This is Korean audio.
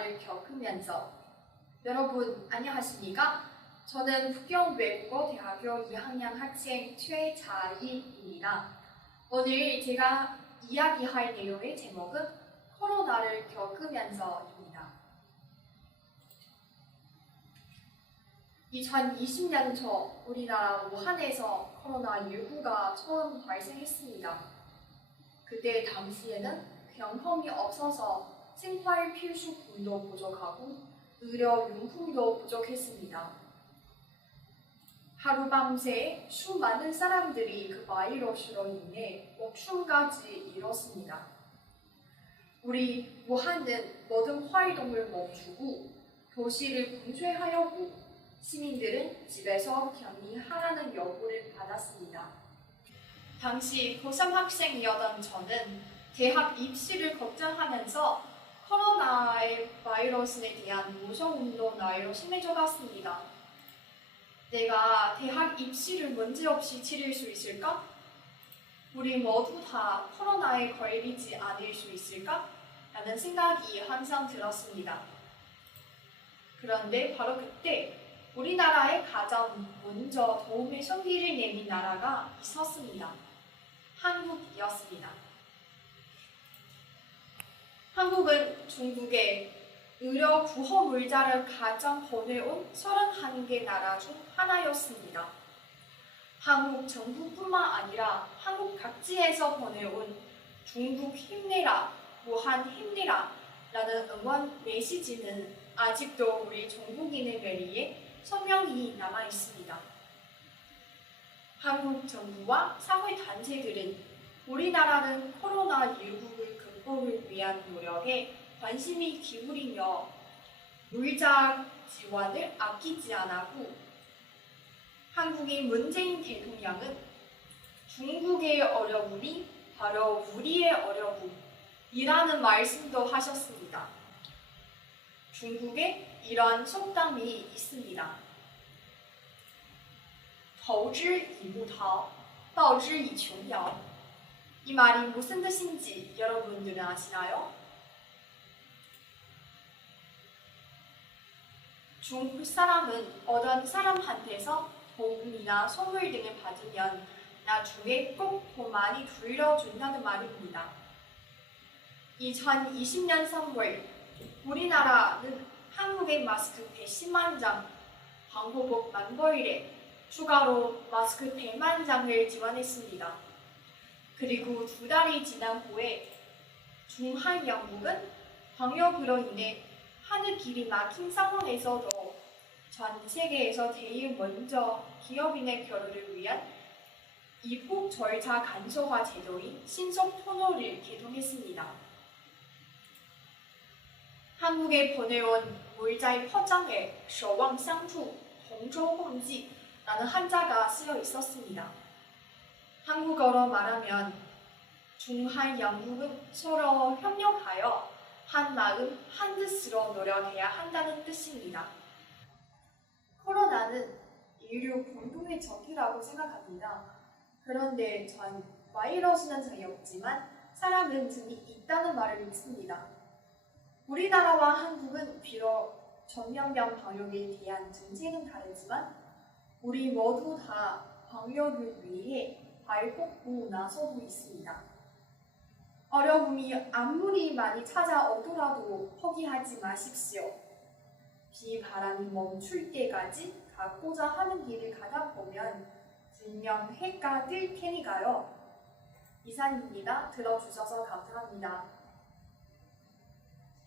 코로나를 겪으면서 여러분 안녕하십니까? 저는 북경외국어대학교 2학년 학생 최자희입니다. 오늘 제가 이야기할 내용의 제목은 코로나를 겪으면서입니다. 2020년 초 우리나라 우한에서 코로나19가 처음 발생했습니다. 그때 당시에는 병hom이 없어서 생활 필수품도 부족하고 의료용품도 부족했습니다. 하루밤새 수많은 사람들이 그 바이러스로 인해 목숨까지 잃었습니다. 우리 우한은 모든 활동을 멈추고 도시를 봉쇄하려고 시민들은 집에서 격리하라는 요구를 받았습니다. 당시 고3 학생이었던 저는 대학 입시를 걱정하면서 코로나의 바이러스에 대한 무서움도 나이로 심해져 갔습니다. 내가 대학 입시를 문제없이 치를 수 있을까? 우리 모두 다 코로나에 걸리지 않을 수 있을까? 라는 생각이 항상 들었습니다. 그런데 바로 그때 우리나라에 가장 먼저 도움의 손길을 내민 나라가 있었습니다. 한국이었습니다. 한국은 중국에 의료 구호물자를 가장 보내온 31개 나라 중 하나였습니다. 한국 정부뿐만 아니라 한국 각지에서 보내온 중국 힘내라, 우한 힘내라 라는 응원 메시지는 아직도 우리 중국인의 뇌리에 선명히 남아 있습니다. 한국 정부와 사회단체들은 우리나라는 코로나19를 극복을 위한 노력에 관심이 기울이며 물자 지원을 아끼지 않았고 한국의 문재인 대통령은 중국의 어려움이 바로 우리의 어려움이라는 말씀도 하셨습니다. 중국에 이런 속담이 있습니다. 投之以不逃, 报之以琼瑶. 이 말이 무슨 뜻인지 여러분들은 아시나요? 중국 사람은 어떤 사람한테서 도움이나 선물 등을 받으면 나중에 꼭 돈 많이 돌려준다는 말입니다. 2020년 3월 우리나라는 한국의 마스크 110만 장, 방호복 10,000벌에 추가로 마스크 100만 장을 지원했습니다. 그리고 2달이 지난 후에 중한 양국은 방역으로 인해 하늘 길이 막힌 상황에서도 전 세계에서 제일 먼저 기업인의 결혼을 위한 입국 절차 간소화 제도인 신속 통로를 개통했습니다. 한국에 보내온 물자의 포장에 守望相助, 同舟共济라는 한자가 쓰여 있었습니다. 한국어로 말하면 중한 양국은 서로 협력하여 한 마음 한 뜻으로 노력해야 한다는 뜻입니다. 코로나는 인류 공동의 적이라고 생각합니다. 그런데 전 바이러스는 전이 없지만 사람은 전이 있다는 말을 믿습니다. 우리나라와 한국은 비록 전염병 방역에 대한 정책은 다르지만 우리 모두 다 방역을 위해 발벗고 나서고 있습니다. 어려움이 아무리 많이 찾아오더라도 포기하지 마십시오. 비바람이 멈출 때까지 가고자 하는 길을 가다 보면 분명 해가 뜰 테니까요. 이상입니다. 들어주셔서 감사합니다.